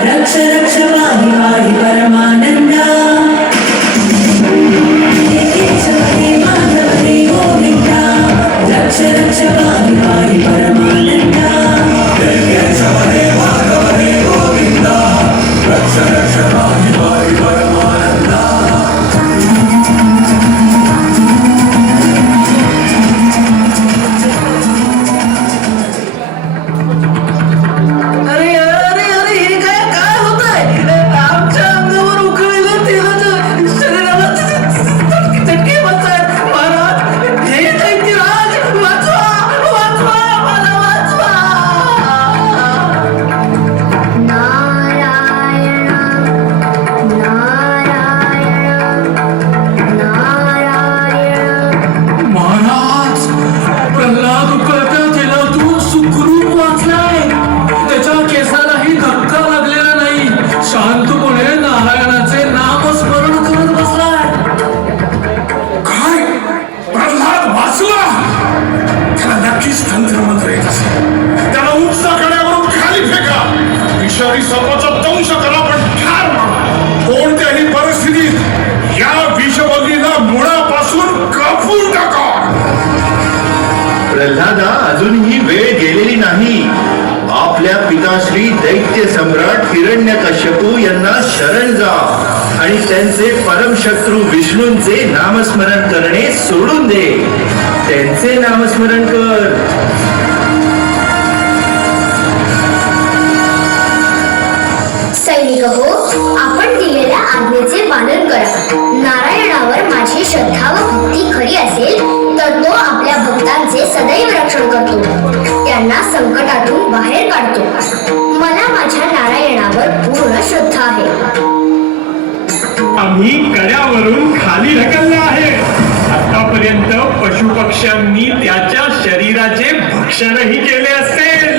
रक्ष रक्ष पाहि पाहि परमानंदा हे केशव हे माधव हे गोविंदा रक्ष रक्ष पाहि पाहि परमानंदा हे केशव हे माधव हे गोविंदा रक्ष रक्ष पाहि पाहि परमानंदा. प्रल्हादा, अजूनही वेळ गेलेली नाही. आपल्या पिताश्री दैत्य सम्राट हिरण्यकश्यपू यांना शरण जा आणि त्यांचे परमशत्रू विष्णूंचे नामस्मरण करणे सोडून दे. त्यांचे नामस्मरण कर. सैनिक हो, आपण दिलेल्या आज्ञेचे पालन करा. नारायणावर माझी श्रद्धा व भक्ती खरी असेल तर तो आपल्या भक्तांचे सदैव रक्षण करतो, त्यांना संकटातून बाहेर काढतो. मला माझ्या नारायणावर पूर्ण श्रद्धा आहे. आम्ही कड्यावरून खाली ढकलले आहे. आतापर्यंत पशुपक्ष्यांनी त्याच्या शरीराचे भक्षणही केले असेल.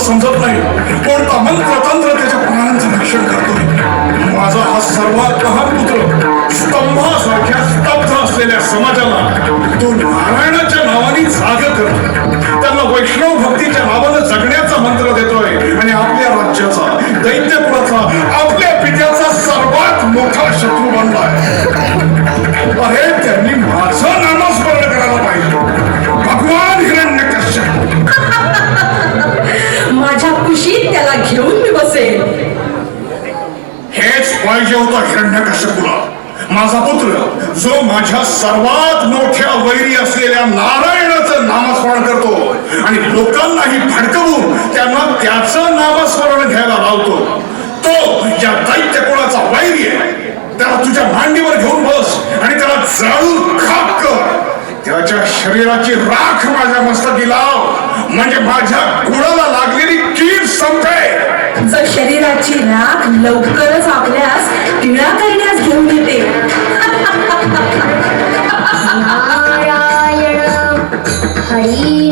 समजत नाही. कोणता मंत्र तंत्र त्याच्या प्राणांचं रक्षण करतो. माझा हा सर्वात लहान पुत्र स्तंभासारख्या स्तब्ध असलेल्या समाजाला तो नारायणाच्या नावाने जाग करतो. त्यांना वैष्णव भक्तीच्या नावानं जगण्याचा मंत्र देतोय आणि आपल्या राज्याचा, दैत्यकुळाचा, आपल्या पित्याचा सर्वात मोठा शत्रू बनलाय. अरे, त्यांनी माझं नामस्मरण करायला पाहिजे. भगवान हिरण्यकश्यप, माझ्या कुशीत त्याला घेऊन मी बसेल. हेच पाहिजे होतं हिरण्यकश्यपूला. माझा पुत्र जो माझ्या सर्वात मोठ्या वैरी असलेल्या नारायणाचं नामस्मरण करतो आणि लोकांनाही भडकवून त्यांना त्याचं नामस्मरण घ्यायला लावतो, तो या दैत्यकुळाचा वैरी आहे. त्याला तुझ्या मांडीवर घेऊन बस आणि त्याला जाळून खाक कर. त्याच्या शरीराची राख माझ्या मस्तकी लाव, म्हणजे माझ्या कुळाला लागलेली कीड संपेल. जर शरीराची राख लवकरच आपल्यास टिळा करण्यास घेऊन येते. नारायण हरी